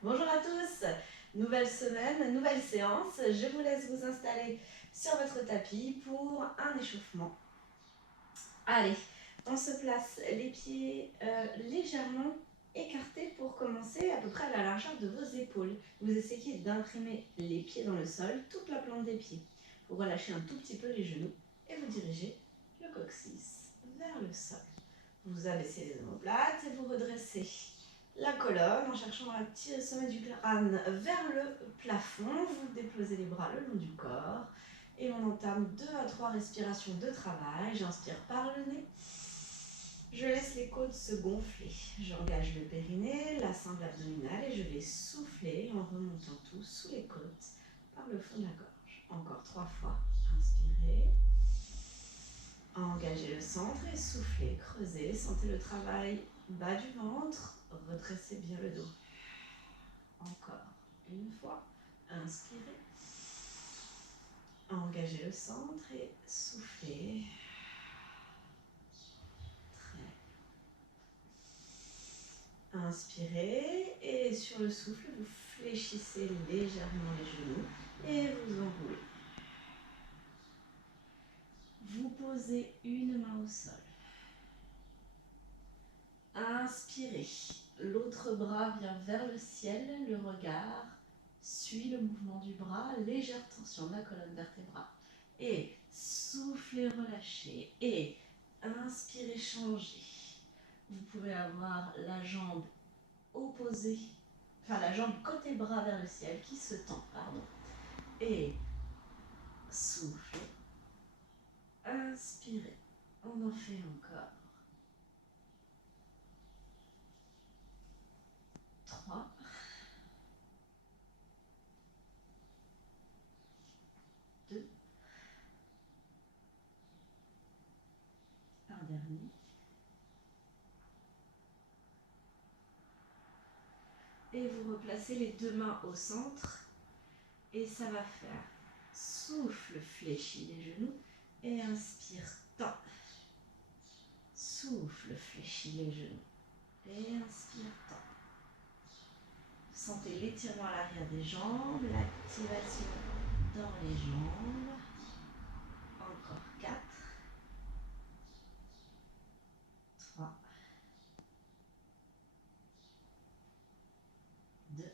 Bonjour à tous, nouvelle semaine, nouvelle séance. Je vous laisse vous installer sur votre tapis pour un échauffement. Allez, on se place les pieds légèrement écartés pour commencer à peu près à la largeur de vos épaules. Vous essayez d'imprimer les pieds dans le sol, toute la plante des pieds. Vous relâchez un tout petit peu les genoux et vous dirigez le coccyx vers le sol. Vous abaissez les omoplates et vous redressez la colonne en cherchant à tirer le sommet du crâne vers le plafond. Vous déposez les bras le long du corps et on entame 2 à 3 respirations de travail. J'inspire par le nez. Je laisse les côtes se gonfler. J'engage le périnée, la sangle abdominale et je vais souffler en remontant tout sous les côtes par le fond de la gorge. Encore 3 fois. Inspirez. Engagez le centre et soufflez, creusez. Sentez le travail bas du ventre. Redressez bien le dos. Encore une fois. Inspirez. Engagez le centre et soufflez. Très. Inspirez et sur le souffle, vous fléchissez légèrement les genoux et vous enroulez. Vous posez une main au sol. Inspirez. L'autre bras vient vers le ciel, le regard suit le mouvement du bras, légère tension de la colonne vertébrale. Et soufflez, relâchez. Et inspirez, changez. Vous pouvez avoir la jambe opposée, enfin la jambe côté bras vers le ciel qui se tend, pardon. Et soufflez. Inspirez. On en fait encore. 3. 2. Un dernier. Et vous replacez les deux mains au centre. Et ça va faire souffle, fléchis les genoux. Et inspire, tend. Souffle, fléchis les genoux. Et inspire, tend. Sentez l'étirement à l'arrière des jambes, l'activation dans les jambes. Encore 4. 3. 2.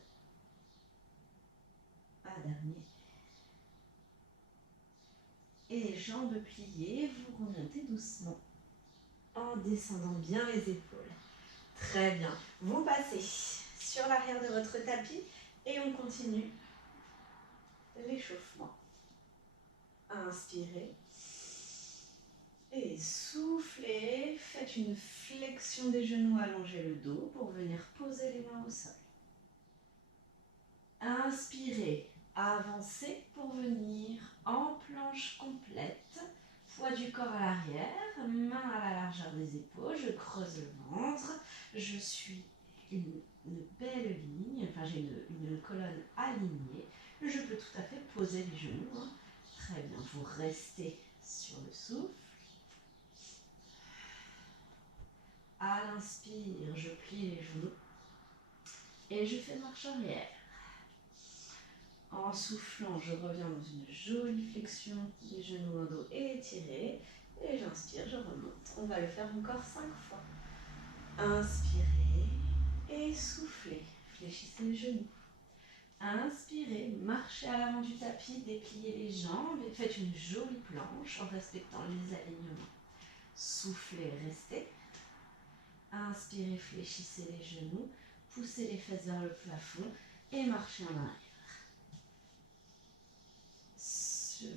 Un dernier. Et jambes pliées, vous remontez doucement en descendant bien les épaules. Très bien. Vous passez sur l'arrière de votre tapis et on continue l'échauffement. Inspirez. Et soufflez. Faites une flexion des genoux, allongez le dos pour venir poser les mains au sol. Inspirez. Avancez pour venir en planche complète. Poids du corps à l'arrière, main à la largeur des épaules, je creuse le ventre, je suis une belle ligne, enfin j'ai une colonne alignée, je peux tout à fait poser les genoux. Très bien, vous restez sur le souffle. À l'inspire, je plie les genoux et je fais marche arrière. En soufflant, je reviens dans une jolie flexion des genoux en dos étirés. Et j'inspire, je remonte. On va le faire encore 5 fois. Inspirez et soufflez. Fléchissez les genoux. Inspirez, marchez à l'avant du tapis, dépliez les jambes et faites une jolie planche en respectant les alignements. Soufflez, restez. Inspirez, fléchissez les genoux, poussez les fesses vers le plafond et marchez en arrière.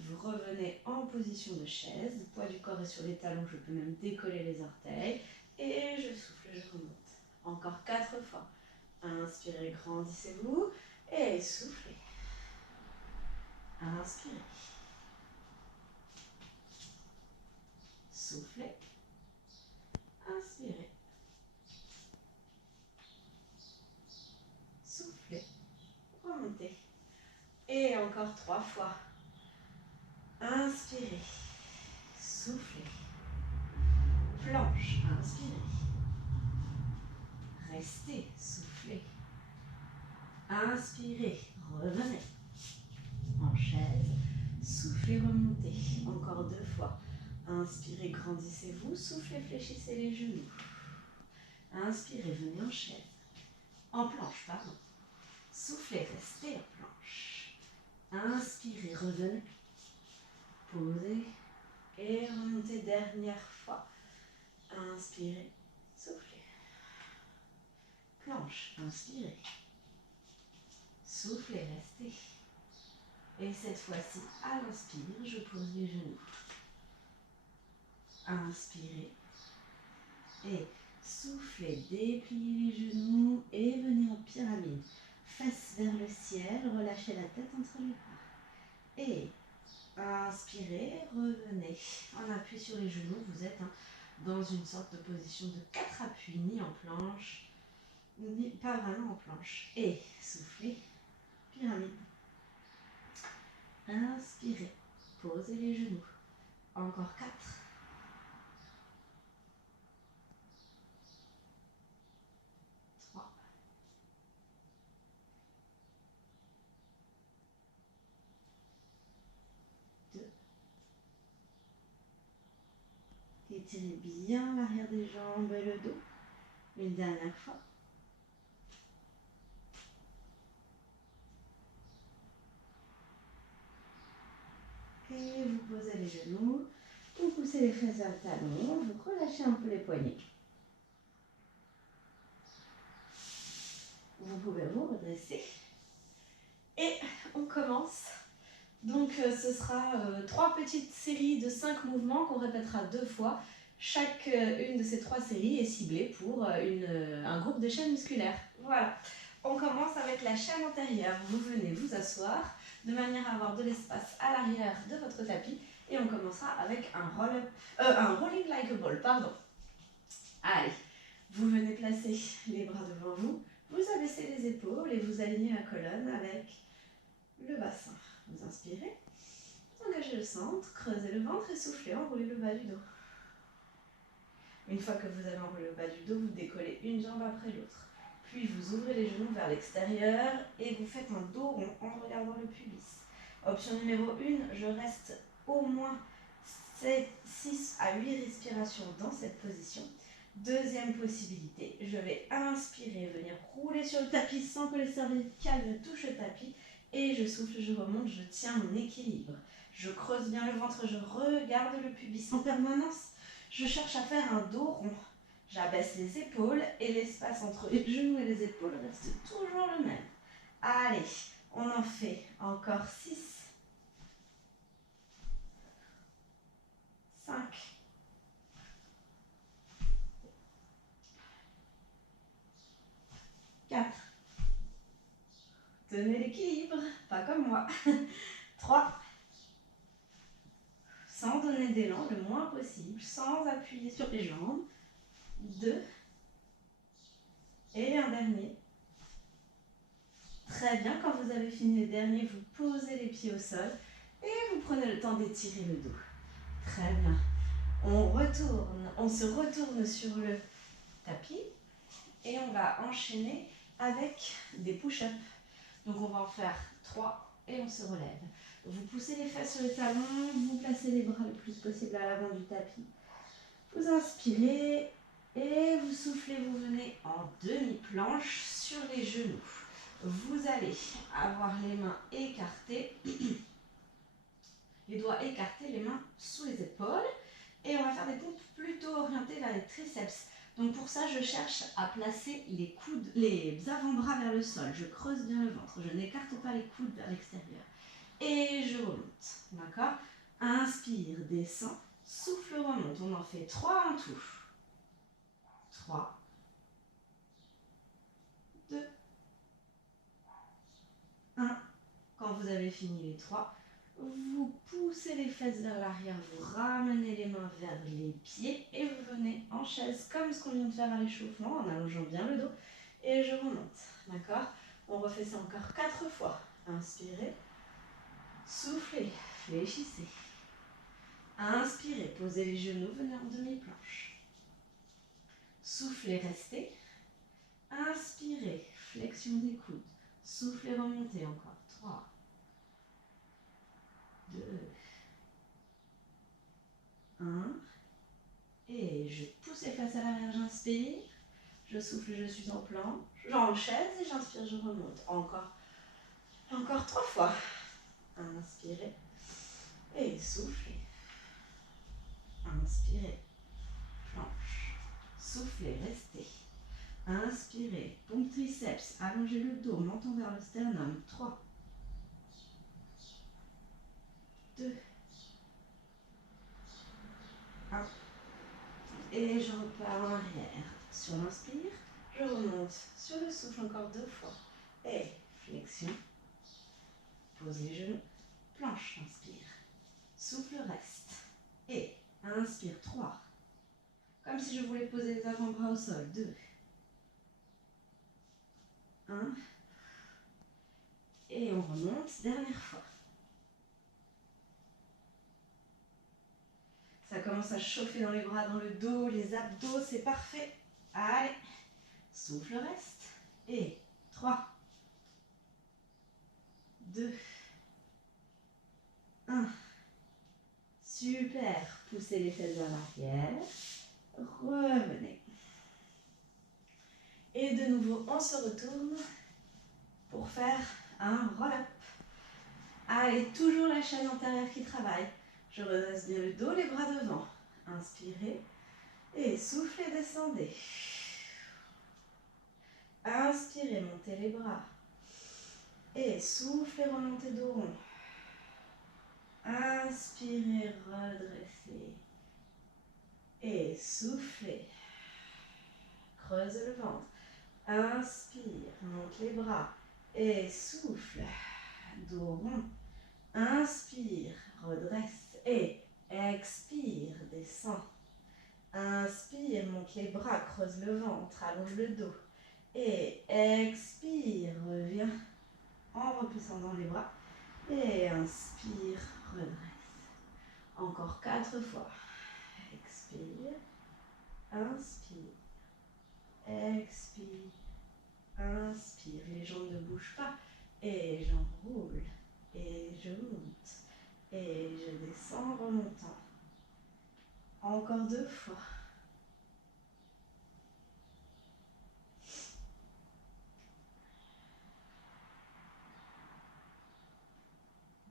Vous revenez en position de chaise, le poids du corps est sur les talons, je peux même décoller les orteils. Et je souffle, je remonte. Encore 4 fois. Inspirez, grandissez-vous. Et soufflez. Inspirez. Soufflez. Inspirez. Soufflez. Remontez. Et encore 3 fois. Inspirez. Soufflez. Planche. Inspirez. Restez. Soufflez. Inspirez, revenez en chaise. Soufflez, remontez. Encore 2 fois. Inspirez, grandissez-vous. Soufflez, fléchissez les genoux. Inspirez, venez en chaise. En planche, pardon. Soufflez, restez en planche. Inspirez, revenez. Posez et remontez dernière fois. Inspirez, soufflez. Planche, inspirez. Soufflez, restez. Et cette fois-ci, à l'inspire, je pose les genoux. Inspirez. Et soufflez, dépliez les genoux et venez en pyramide. Face vers le ciel, relâchez la tête entre les bras. Et inspirez, revenez. En appui sur les genoux, vous êtes dans une sorte de position de 4 appuis, ni en planche, ni pas vraiment en planche. Et soufflez, pyramide. Inspirez, posez les genoux. Encore 4. 3. 2. Étirez bien l'arrière des jambes et le dos. Une dernière fois. Et vous posez les genoux, vous poussez les fesses vers le talon, vous relâchez un peu les poignets. Vous pouvez vous redresser. Et on commence. Donc ce sera 3 petites séries de 5 mouvements qu'on répétera 2 fois. Chaque une de ces 3 séries est ciblée pour un groupe de chaînes musculaires. Voilà. On commence avec la chaîne antérieure. Vous venez vous asseoir de manière à avoir de l'espace à l'arrière de votre tapis. Et on commencera avec un rolling like a ball, pardon. Allez, vous venez placer les bras devant vous. Vous abaissez les épaules et vous alignez la colonne avec le bassin. Vous inspirez, engagez le centre, creusez le ventre et soufflez, enroulez le bas du dos. Une fois que vous avez enroulé le bas du dos, vous décollez une jambe après l'autre. Puis vous ouvrez les genoux vers l'extérieur et vous faites un dos rond en regardant le pubis. Option numéro 1, je reste au moins 6 à 8 respirations dans cette position. Deuxième possibilité, je vais inspirer, venir rouler sur le tapis sans que les cervicales ne touchent le tapis. Et je souffle, je remonte, je tiens mon équilibre. Je creuse bien le ventre, je regarde le pubis en permanence. Je cherche à faire un dos rond. J'abaisse les épaules et l'espace entre les genoux et les épaules reste toujours le même. Allez, on en fait encore 6. 5. 4. Tenez l'équilibre, pas comme moi. 3. Sans donner d'élan le moins possible, sans appuyer sur les jambes. 2. Et un dernier. Très bien, quand vous avez fini le dernier, vous posez les pieds au sol et vous prenez le temps d'étirer le dos. Très bien. On se retourne sur le tapis et on va enchaîner avec des push-ups. Donc on va en faire 3 et on se relève. Vous poussez les fesses sur les talons, vous placez les bras le plus possible à l'avant du tapis. Vous inspirez et vous soufflez, vous venez en demi-planche sur les genoux. Vous allez avoir les mains écartées, les doigts écartés, les mains sous les épaules. Et on va faire des pompes plutôt orientées vers les triceps. Donc pour ça, je cherche à placer les coudes, les avant-bras vers le sol. Je creuse bien le ventre, je n'écarte pas les coudes vers l'extérieur. Et je remonte, d'accord? Inspire, descend, souffle, remonte. On en fait 3 en tout. 3, 2, 1. Quand vous avez fini les 3, vous poussez les fesses vers l'arrière, vous ramenez les mains vers les pieds et vous venez en chaise comme ce qu'on vient de faire à l'échauffement en allongeant bien le dos. Et je remonte, d'accord? On refait ça encore 4 fois. Inspirez, soufflez, fléchissez. Inspirez, posez les genoux, venez en demi-planche. Soufflez, restez. Inspirez, flexion des coudes. Soufflez, remontez encore. 3, 2, 1. Et je pousse les fesses à l'arrière, j'inspire. Je souffle, je suis en planche. J'enchaîne et j'inspire, je remonte. Encore 3 fois. Inspirez. Et soufflez. Inspirez. Planche. Soufflez, restez. Inspirez. Pompe triceps. Allongez le dos, menton vers le sternum. 3, 2, 1. Et je repars en arrière. Sur l'inspire, je remonte. Sur le souffle, encore 2 fois. Et flexion. Pose les genoux. Planche, inspire. Souffle, reste. Et inspire, 3. Comme si je voulais poser les avant-bras au sol. 2, 1. Et on remonte, dernière fois. Ça commence à chauffer dans les bras, dans le dos, les abdos, c'est parfait. Allez, souffle, reste. Et 3, 2, 1. Super. Poussez les fesses vers l'arrière. Revenez. Et de nouveau, on se retourne pour faire un roll-up. Allez, toujours la chaîne antérieure qui travaille. Je redresse bien le dos, les bras devant. Inspirez et soufflez, descendez. Inspirez, montez les bras. Et soufflez, remontez dos rond. Inspirez, redressez. Et soufflez. Creuse le ventre. Inspire, monte les bras. Et souffle. Dos rond. Inspire, redresse. Et expire, descend. Inspire, monte les bras, creuse le ventre, allonge le dos. Et expire, reviens en repoussant dans les bras. Et inspire, redresse. Encore 4 fois. Expire, inspire, expire, inspire. Les jambes ne bougent pas. Et j'enroule. Et je monte. Et je descends en remontant. Encore 2 fois.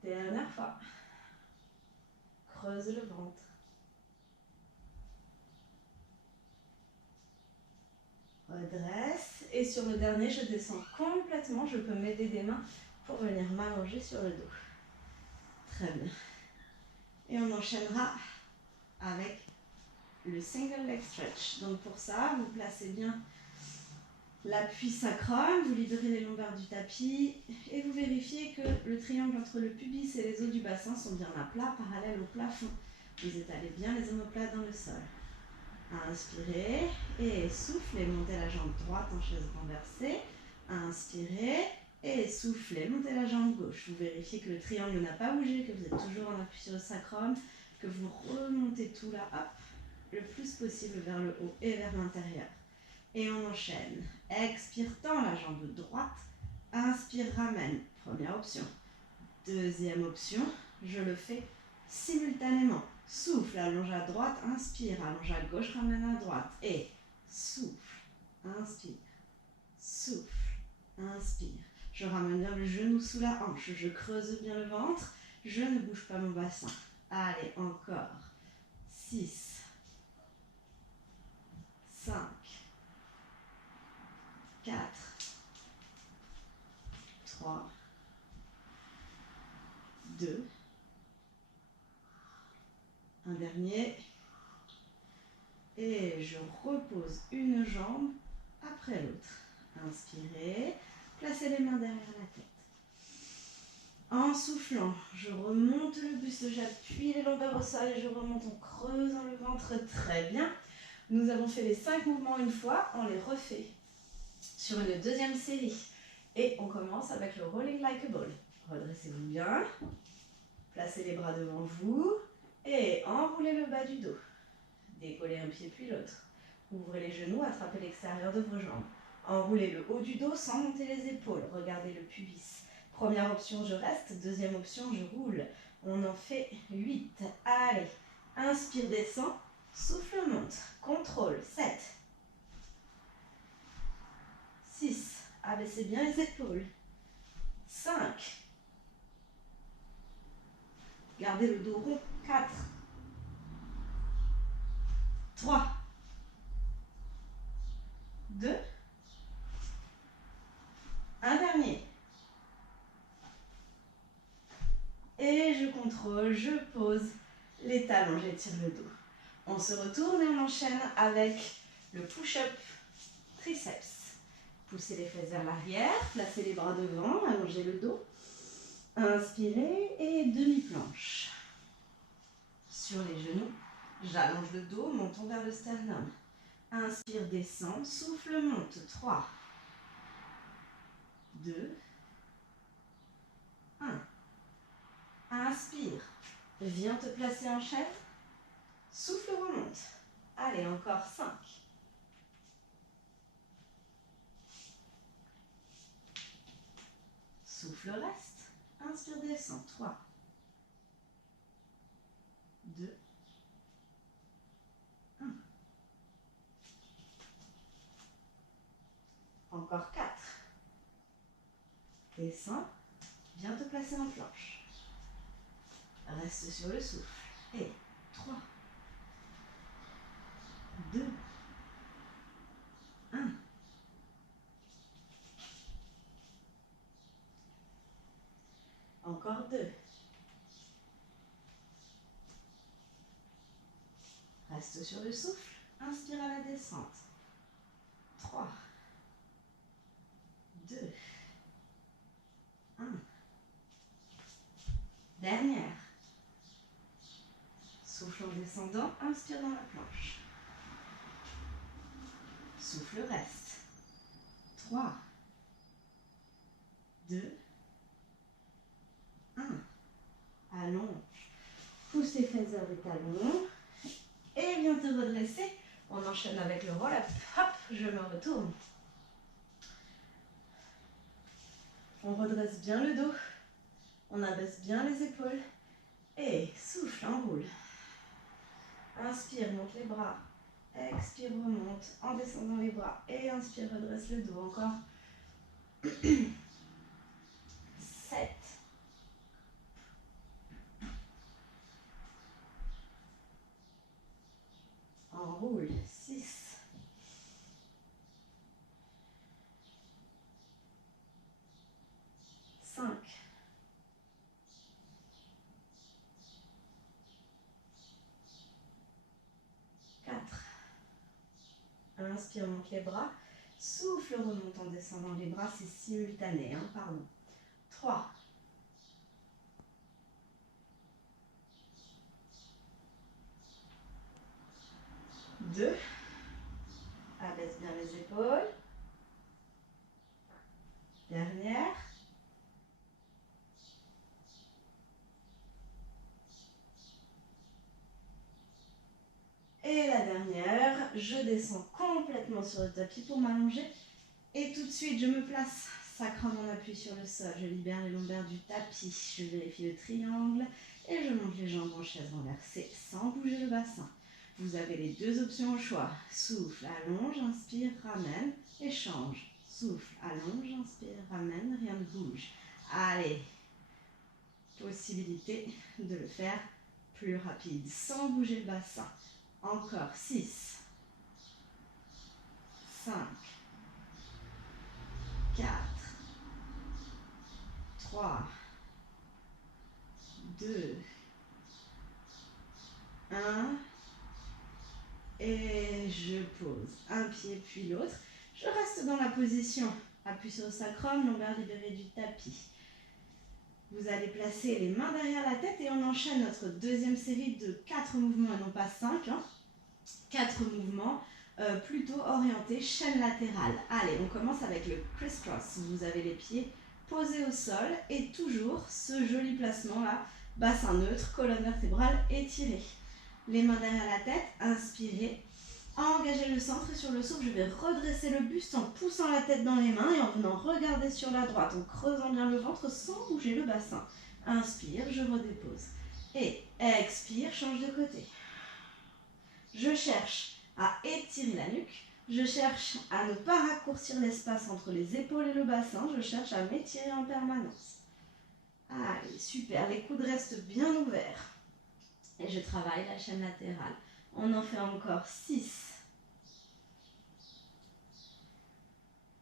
Dernière fois. Creuse le ventre. Redresse. Et sur le dernier, je descends complètement. Je peux m'aider des mains pour venir m'allonger sur le dos. Très bien. Et on enchaînera avec le single leg stretch. Donc pour ça, vous placez bien l'appui sacrum, vous libérez les lombaires du tapis et vous vérifiez que le triangle entre le pubis et les os du bassin sont bien à plat, parallèles au plafond. Vous étalez bien les omoplates dans le sol. Inspirez et soufflez, montez la jambe droite en chaise renversée. Inspirez et soufflez, montez la jambe gauche. Vous vérifiez que le triangle n'a pas bougé, que vous êtes toujours en appui sur le sacrum, que vous remontez tout là, hop, le plus possible vers le haut et vers l'intérieur. Et on enchaîne. Expire, tend la jambe droite. Inspire, ramène. Première option. Deuxième option, je le fais simultanément. Souffle, allonge à droite, inspire, allonge à gauche, ramène à droite. Et souffle, inspire, souffle, inspire. Je ramène bien le genou sous la hanche, je creuse bien le ventre, je ne bouge pas mon bassin. Allez, encore. 6, 5, 4, 3, 2, un dernier. Et je repose une jambe après l'autre. Inspirez, placez les mains derrière la tête. En soufflant, je remonte le buste, j'appuie les lombaires au sol et je remonte en creusant le ventre. Très bien. Nous avons fait les 5 mouvements une fois, on les refait sur une deuxième série. Et on commence avec le rolling like a ball. Redressez-vous bien, placez les bras devant vous et enroulez le bas du dos. Décollez un pied puis l'autre. Ouvrez les genoux, attrapez l'extérieur de vos jambes. Enroulez le haut du dos sans monter les épaules. Regardez le pubis. Première option, je reste. Deuxième option, je roule. On en fait 8. Allez, inspire, descend. Souffle, monte. Contrôle. 7. 6. Abaissez bien les épaules. 5. Gardez le dos rond. 4. 3. 2. Un dernier. Et je contrôle, je pose les talons, j'étire le dos. On se retourne et on enchaîne avec le push-up triceps. Poussez les fesses vers l'arrière, placez les bras devant, allongez le dos. Inspirez et demi-planche. Sur les genoux, j'allonge le dos, montons vers le sternum. Inspire, descend, souffle, monte. 3, 2, 1. Inspire, viens te placer en chaise. Souffle, remonte. Allez, encore 5. Souffle, reste. Inspire, descend. 3, 2, 1. Encore 4. Descends. Viens te placer en planche. Reste sur le souffle. Et 3, 2, 1. Encore 2. Reste sur le souffle. Inspire à la descente. 3, 2, 1. Dernière. Souffle en descendant. Inspire dans la planche. Souffle, reste. 3, 2, 1. Allonge. Pousse les fesses vers les talons. Et viens te redresser. On enchaîne avec le roll-up. Hop, je me retourne. On redresse bien le dos. On abaisse bien les épaules. Et souffle, enroule. Inspire, monte les bras. Expire, remonte en descendant les bras. Et inspire, redresse le dos. Encore 7. Enroule. 6. 5. 4. Inspire, monte les bras. Souffle, remonte en descendant les bras. C'est simultané, pardon. 3. 2. Abaisse bien les épaules. Dernière. Et la dernière, je descends complètement sur le tapis pour m'allonger. Et tout de suite, je me place sacrement en appui sur le sol. Je libère les lombaires du tapis. Je vérifie le triangle et je monte les jambes en chaise renversée sans bouger le bassin. Vous avez les deux options au choix. Souffle, allonge, inspire, ramène et change. Souffle, allonge, inspire, ramène, rien ne bouge. Allez, possibilité de le faire plus rapide sans bouger le bassin. Encore 6, 5, 4, 3, 2, 1. Et je pose un pied puis l'autre. Je reste dans la position. Appui sur le sacrum, lombaire libérée du tapis. Vous allez placer les mains derrière la tête et on enchaîne notre deuxième série de 4 mouvements et non pas 5. 4 mouvements plutôt orientés chaîne latérale. Allez, on commence avec le criss-cross. Vous avez les pieds posés au sol et toujours ce joli placement là, bassin neutre, colonne vertébrale étirée. Les mains derrière la tête, inspirez. Engagez le centre et sur le souffle, je vais redresser le buste en poussant la tête dans les mains et en venant regarder sur la droite, en creusant bien le ventre sans bouger le bassin. Inspire, je redépose. Et expire, change de côté. Je cherche à étirer la nuque. Je cherche à ne pas raccourcir l'espace entre les épaules et le bassin. Je cherche à m'étirer en permanence. Allez, super. Les coudes restent bien ouverts. Et je travaille la chaîne latérale. On en fait encore 6.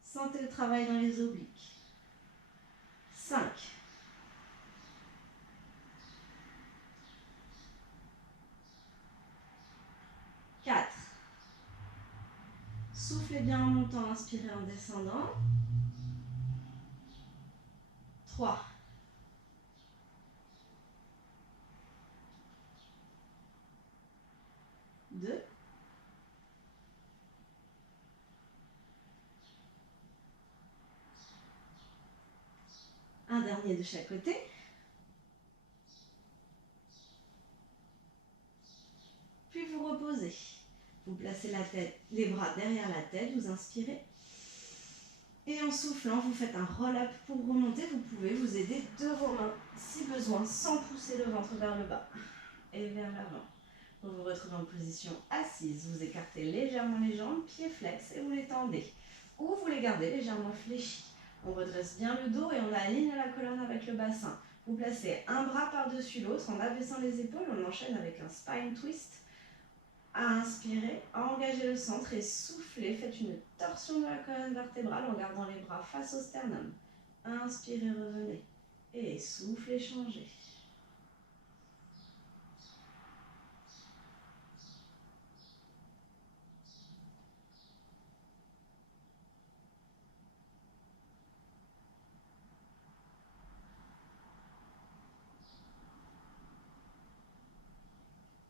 Sentez le travail dans les obliques. 5. 4. Soufflez bien en montant, inspirez en descendant. 3. 2. Un dernier de chaque côté. Puis vous reposez. Vous placez la tête, les bras derrière la tête, vous inspirez. Et en soufflant, vous faites un roll-up pour remonter. Vous pouvez vous aider de vos mains, si besoin, sans pousser le ventre vers le bas et vers l'avant. Vous vous retrouvez en position assise. Vous écartez légèrement les jambes, pieds flex et vous les tendez. Ou vous les gardez légèrement fléchis. On redresse bien le dos et on aligne la colonne avec le bassin. Vous placez un bras par-dessus l'autre en abaissant les épaules. On enchaîne avec un spine twist. Inspirez, engagez le centre et soufflez. Faites une torsion de la colonne vertébrale en gardant les bras face au sternum. Inspirez, revenez. Et soufflez, changez.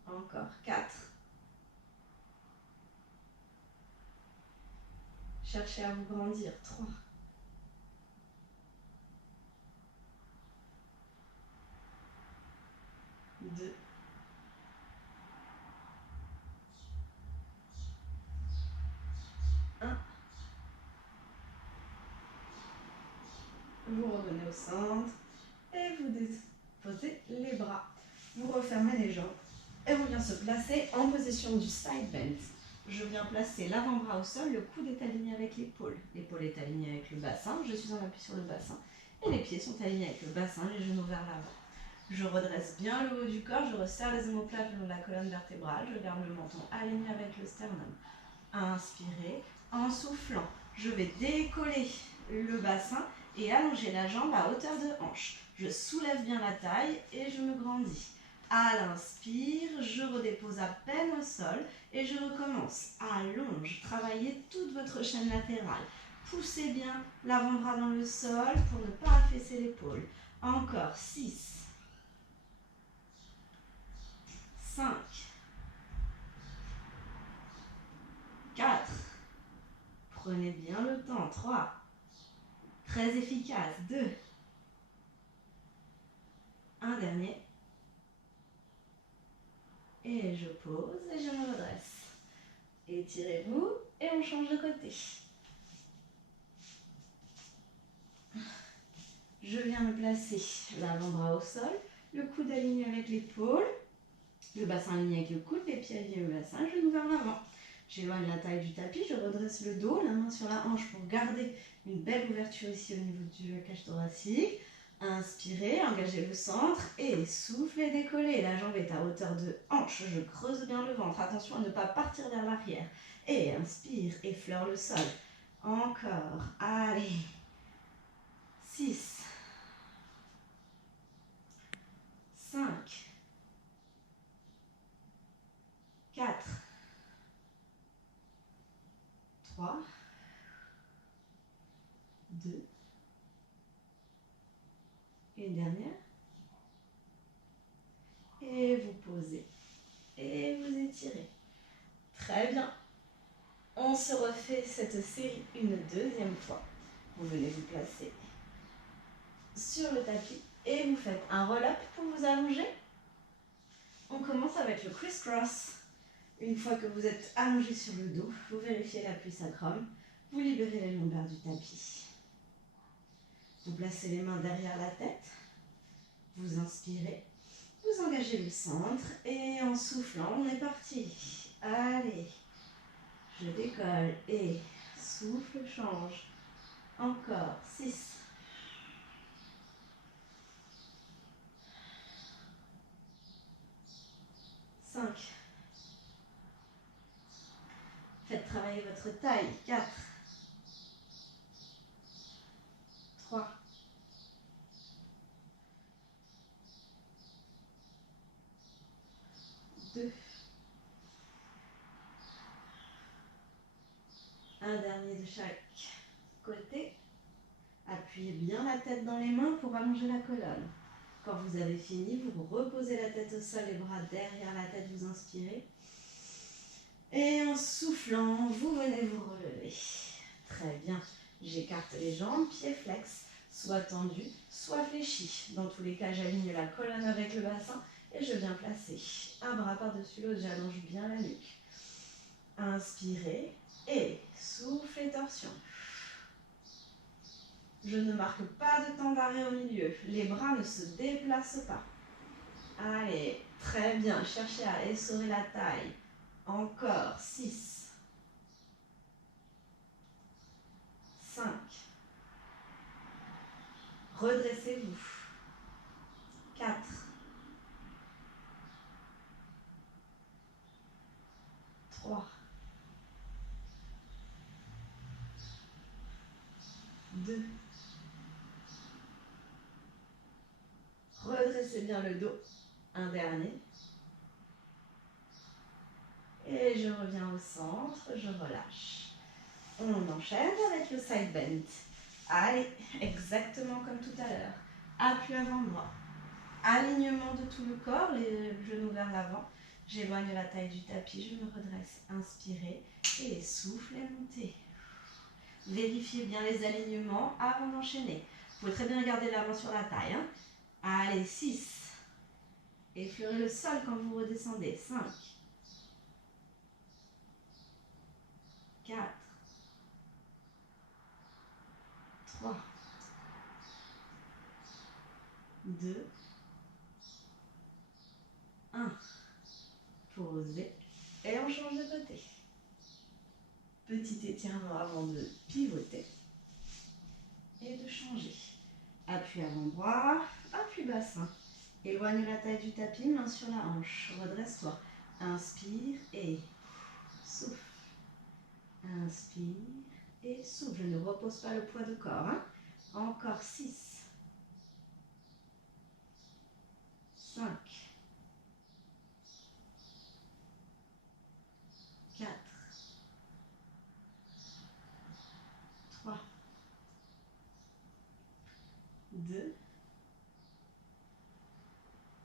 Encore 4. Cherchez à vous grandir. 3. 2. 1. Vous revenez au centre et vous déposez les bras. Vous refermez les jambes et vous venez se placer en position du side bend. Je viens placer l'avant-bras au sol, le coude est aligné avec l'épaule. L'épaule est alignée avec le bassin, je suis en appui sur le bassin. Et les pieds sont alignés avec le bassin, les genoux vers l'avant. Je redresse bien le haut du corps, je resserre les omoplates le long de la colonne vertébrale, je garde le menton aligné avec le sternum. Inspirez, en soufflant, je vais décoller le bassin et allonger la jambe à hauteur de hanche. Je soulève bien la taille et je me grandis. À l'inspire, je redépose à peine au sol et je recommence. Allonge, travaillez toute votre chaîne latérale. Poussez bien l'avant-bras dans le sol pour ne pas affaisser l'épaule. Encore 6, 5, 4, prenez bien le temps, 3, très efficace, 2, un dernier, et je pose et je me redresse. Étirez-vous et on change de côté. Je viens me placer l'avant-bras au sol, le coude aligné avec l'épaule, le bassin aligné avec le coude, les pieds alignés au bassin, genoux vers l'avant. J'éloigne la taille du tapis, je redresse le dos, la main sur la hanche pour garder une belle ouverture ici au niveau du cage thoracique. Inspirez, engagez le centre et soufflez, décollez. La jambe est à hauteur de hanche, je creuse bien le ventre. Attention à ne pas partir vers l'arrière. Et inspire, effleure le sol. Encore, allez. 6, 5, 4, 3, 2, et une dernière. Et vous posez. Et vous étirez. Très bien. On se refait cette série une deuxième fois. Vous venez vous placer sur le tapis et vous faites un roll-up pour vous allonger. On commence avec le criss-cross. Une fois que vous êtes allongé sur le dos, vous vérifiez l'appui sacrum, vous libérez les lombaires du tapis. Vous placez les mains derrière la tête, vous inspirez, vous engagez le centre et en soufflant, on est parti. Allez, je décolle et souffle, change. Encore, 6. 5. Faites travailler votre taille. 4. 3. 2. Un dernier de chaque côté. Appuyez bien la tête dans les mains pour allonger la colonne. Quand vous avez fini, vous reposez la tête au sol, les bras derrière la tête, vous inspirez. Et en soufflant, vous venez vous relever. Très bien. J'écarte les jambes, pieds flex, soit tendus, soit fléchis. Dans tous les cas, j'aligne la colonne avec le bassin et je viens placer un bras par-dessus l'autre. J'allonge bien la nuque. Inspirez et soufflez, torsion. Je ne marque pas de temps d'arrêt au milieu. Les bras ne se déplacent pas. Allez, très bien. Cherchez à essorer la taille. Encore 6. 5. Redressez-vous. 4. 3. 2. Redressez bien le dos. Un dernier. Et je reviens au centre, je relâche. On enchaîne avec le side bend. Allez, exactement comme tout à l'heure. Appui avant-bras. Alignement de tout le corps, les genoux vers l'avant. J'éloigne la taille du tapis, je me redresse. Inspirez et soufflez, montez. Vérifiez bien les alignements avant d'enchaîner. Vous pouvez très bien garder la main sur la taille. Hein. Allez, 6. Effleurez le sol quand vous redescendez. 5. 4. 3. 2. 1. Posez. Et on change de côté. Petit étirement avant de pivoter. Et de changer. Appui avant-bras, appui bassin. Éloigne la taille du tapis, main sur la hanche. Redresse-toi. Inspire et souffle. Inspire et souffle. Je ne repose pas le poids de corps. Hein. Encore 6. 5. 4. 3. 2.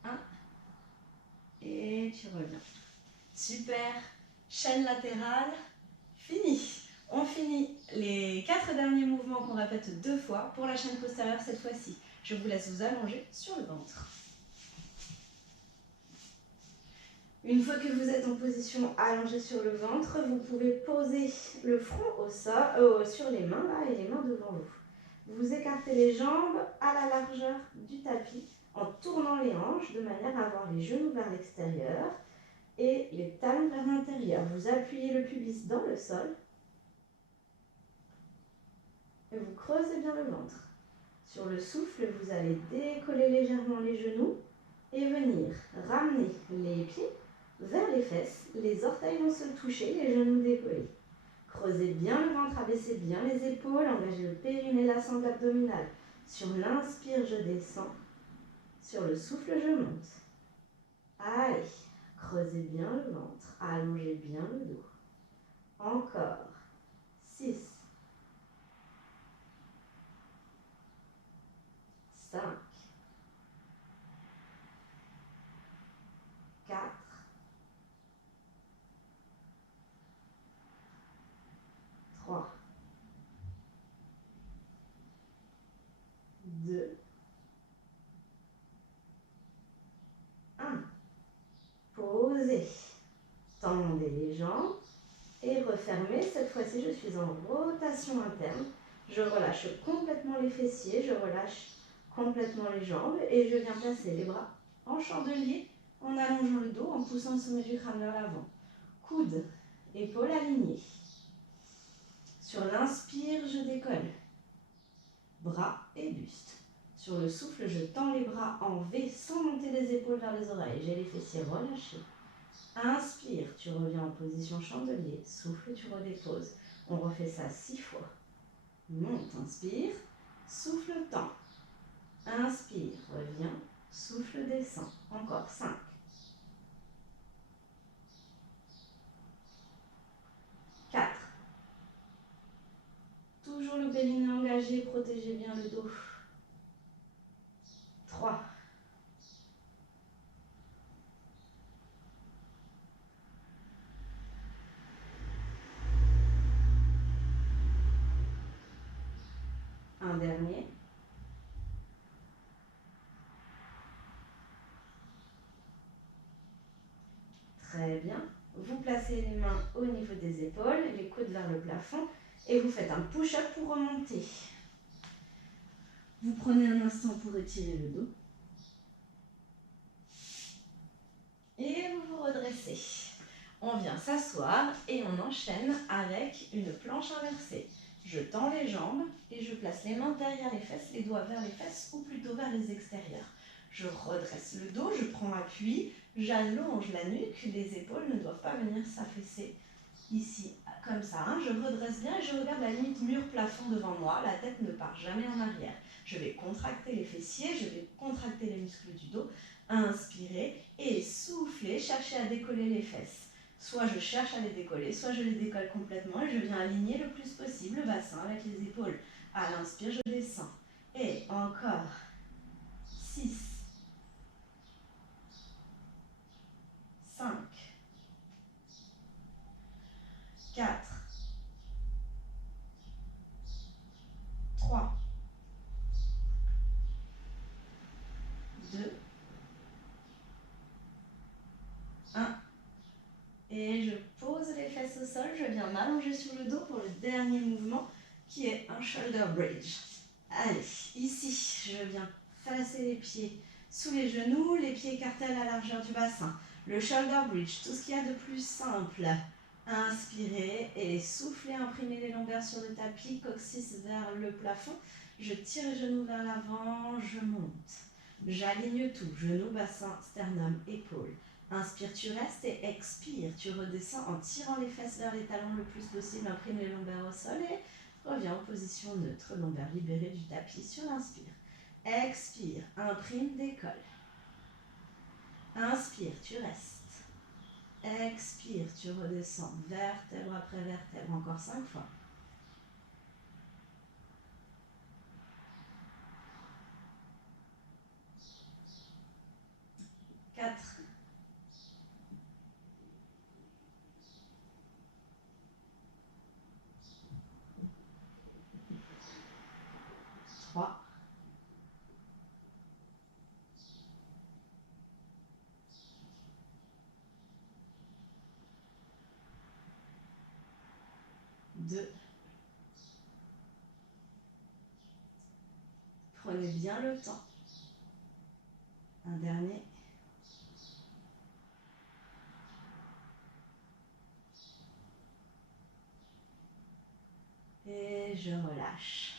1. Et tu reviens. Super. Chaîne latérale. Fini. On finit les 4 derniers mouvements qu'on répète 2 fois pour la chaîne postérieure cette fois-ci. Je vous laisse vous allonger sur le ventre. Une fois que vous êtes en position allongée sur le ventre, vous pouvez poser le front au sol, sur les mains là, et les mains devant vous. Vous écartez les jambes à la largeur du tapis en tournant les hanches de manière à avoir les genoux vers l'extérieur et les talons vers l'intérieur. Vous appuyez le pubis dans le sol et vous creusez bien le ventre. Sur le souffle, vous allez décoller légèrement les genoux et venir ramener les pieds vers les fesses. Les orteils vont se toucher, les genoux décollés. Creusez bien le ventre, abaissez bien les épaules, engagez le périnée, la sangle abdominale. Sur l'inspire, je descends. Sur le souffle, je monte. Allez, creusez bien le ventre, allongez bien le dos. Encore. 6. 5. 4. 3. 2. 1. Posez. Tendez écarter les jambes et refermer. Cette fois-ci, je suis en rotation interne. Je relâche complètement les fessiers, je relâche complètement les jambes et je viens placer les bras en chandelier en allongeant le dos, en poussant le sommet du crâne vers l'avant. Coudes, épaules alignées. Sur l'inspire, je décolle. Bras et buste. Sur le souffle, je tends les bras en V sans monter les épaules vers les oreilles. J'ai les fessiers relâchés. Inspire, tu reviens en position chandelier. Souffle, tu redéposes. On refait ça 6 fois. Monte, inspire. Souffle, tend. Inspire, reviens. Souffle, descend. Encore 5. 4. Toujours le périnée engagé, protégez bien le dos. 3. 1 dernier. Très bien. Vous placez les mains au niveau des épaules, les coudes vers le plafond et vous faites un push-up pour remonter. Vous prenez un instant pour étirer le dos. Et vous vous redressez. On vient s'asseoir et on enchaîne avec une planche inversée. Je tends les jambes et je place les mains derrière les fesses, les doigts vers les fesses ou plutôt vers les extérieurs. Je redresse le dos, je prends appui, j'allonge la nuque, les épaules ne doivent pas venir s'affaisser ici, comme ça. Hein. Je redresse bien et je regarde la limite mur-plafond devant moi, la tête ne part jamais en arrière. Je vais contracter les fessiers, je vais contracter les muscles du dos, inspirer et souffler, chercher à décoller les fesses. Soit je cherche à les décoller, soit je les décolle complètement et je viens aligner le plus possible le bassin avec les épaules. À l'inspire, je descends. Et encore 6, 5, 4, 3, 2, 1. Et je pose les fesses au sol, je viens m'allonger sur le dos pour le dernier mouvement qui est un shoulder bridge. Allez, ici, je viens placer les pieds sous les genoux, les pieds écartés à la largeur du bassin. Le shoulder bridge, tout ce qu'il y a de plus simple. Inspirez et soufflez, imprimez les longueurs sur le tapis, coccyx vers le plafond. Je tire les genoux vers l'avant, je monte. J'aligne tout, genoux, bassin, sternum, épaules. Inspire, tu restes et expire. Tu redescends en tirant les fesses vers les talons le plus possible. Imprime les lombaires au sol et reviens en position neutre. Lombaires libérés du tapis sur l'inspire. Expire, imprime, décolle. Inspire, tu restes. Expire, tu redescends. Vertèbre après vertèbre. Encore 5 fois. 4. 3. 2. Prenez bien le temps. Un dernier. Et je relâche.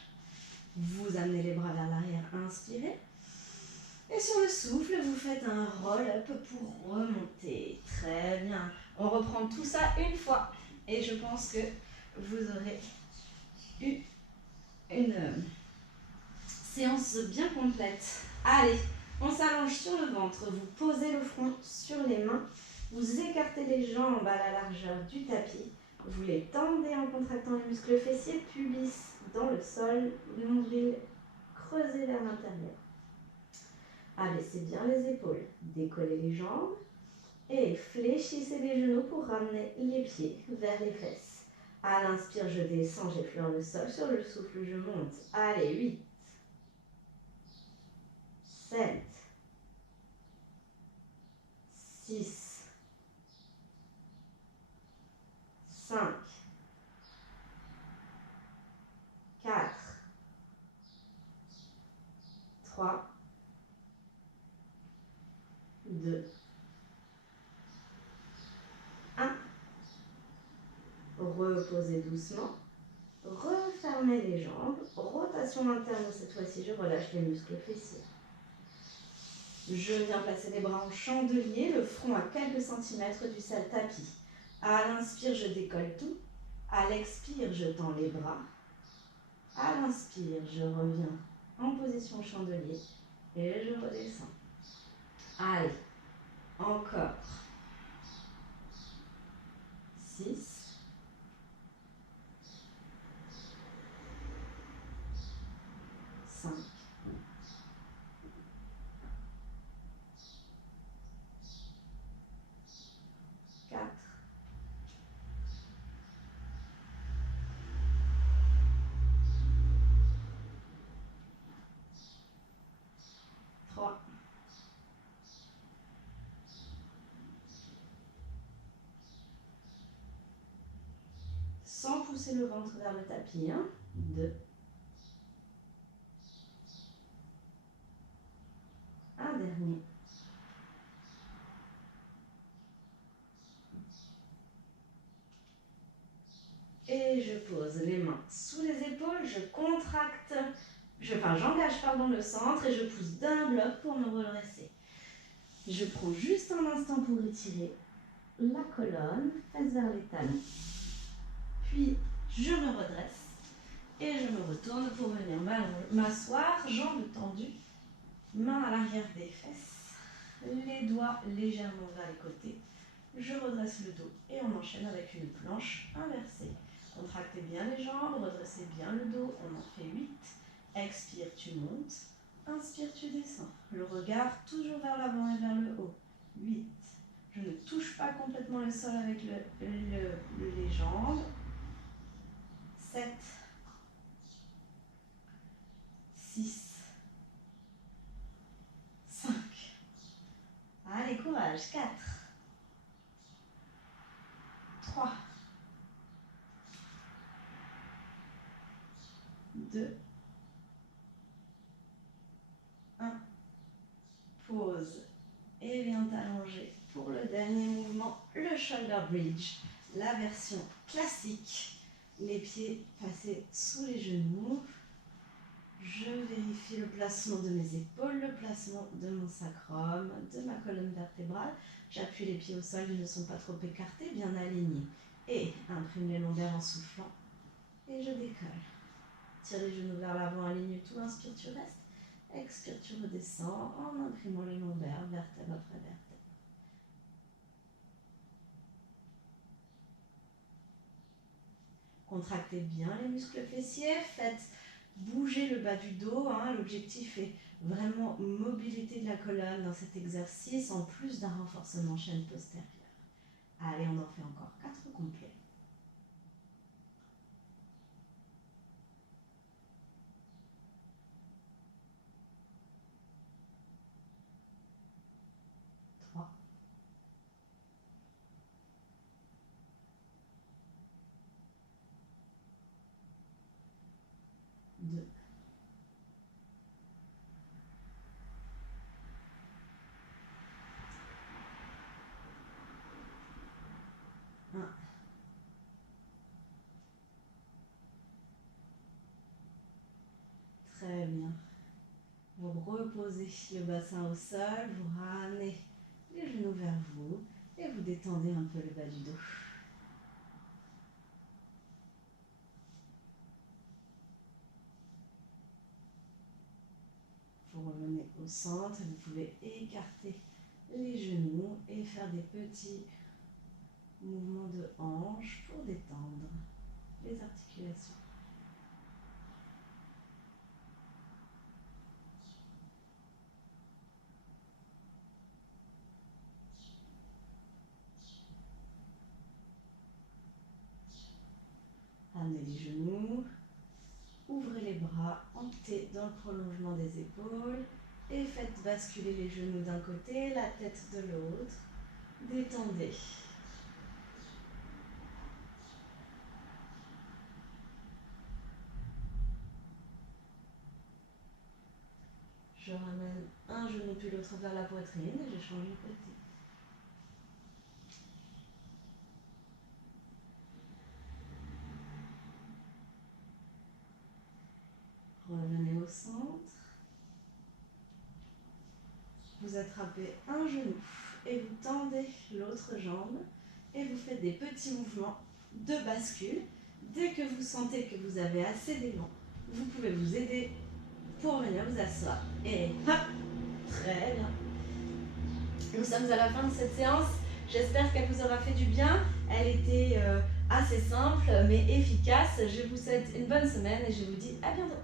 Vous amenez les bras vers l'arrière, inspirez. Et sur le souffle, vous faites un roll-up pour remonter. Très bien. On reprend tout ça une fois. Et je pense que vous aurez eu une séance bien complète. Allez, on s'allonge sur le ventre. Vous posez le front sur les mains. Vous écartez les jambes à la largeur du tapis. Vous les tendez en contractant les muscles fessiers, pubis dans le sol, nombril creusé vers l'intérieur. Abaissez bien les épaules, décollez les jambes et fléchissez les genoux pour ramener les pieds vers les fesses. À l'inspire, je descends, j'effleure le sol. Sur le souffle, je monte. Allez, 8, 7, 6, 5, 4, 3, 2, 1. Reposez doucement. Refermez les jambes. Rotation interne cette fois-ci. Je relâche les muscles fessiers. Je viens placer les bras en chandelier, le front à quelques centimètres du sol tapis. À l'inspire, je décolle tout. À l'expire, je tends les bras. À l'inspire, je reviens en position chandelier et je redescends. Allez, encore. 6, 5, 4, 3, 100, pousser le ventre vers le tapis. 1, 2, un dernier. Et je pose les mains sous les épaules, je contracte, j'engage le centre et je pousse d'un bloc pour me redresser. Je prends juste un instant pour étirer la colonne, fesses vers les talons. Puis je me redresse et je me retourne pour venir m'asseoir, jambes tendues, mains à l'arrière des fesses, les doigts légèrement vers les côtés. Je redresse le dos et on enchaîne avec une planche inversée. Contractez bien les jambes, redressez bien le dos, on en fait 8. Expire, tu montes. Inspire, tu descends. Le regard toujours vers l'avant et vers le haut. 8. Je ne touche pas complètement le sol avec les jambes. 7. 6. 5. Allez, courage. 4. 3. 2. 1. Pause. Et viens t'allonger pour le dernier mouvement, le shoulder bridge, la version classique. Les pieds passés sous les genoux. Je vérifie le placement de mes épaules, le placement de mon sacrum, de ma colonne vertébrale. J'appuie les pieds au sol, ils ne sont pas trop écartés, bien alignés. Et imprime les lombaires en soufflant. Et je décolle. Tire les genoux vers l'avant, aligne tout, inspire, tu restes. Expire, tu redescends en imprimant les lombaires, vertèbre après vertèbre. Contractez bien les muscles fessiers, faites bouger le bas du dos. L'objectif est vraiment mobilité de la colonne dans cet exercice, en plus d'un renforcement chaîne postérieure. Allez, on en fait encore 4 complets. 3, 2, 1. Très bien. Vous reposez le bassin au sol, vous ramenez les genoux vers vous et vous détendez un peu le bas du dos. Vous revenez au centre, vous pouvez écarter les genoux et faire des petits mouvements de hanche pour détendre les articulations. Amenez les genoux, ouvrez les bras, emptez dans le prolongement des épaules et faites basculer les genoux d'un côté, la tête de l'autre. Détendez. mon pull l'autre vers la poitrine et je change de côté. Revenez au centre. Vous attrapez un genou et vous tendez l'autre jambe et vous faites des petits mouvements de bascule. Dès que vous sentez que vous avez assez d'élan, vous pouvez vous aider pour venir vous asseoir. Et hop, très bien. Nous sommes à la fin de cette séance. J'espère qu'elle vous aura fait du bien. Elle était assez simple mais efficace. Je vous souhaite une bonne semaine et je vous dis à bientôt.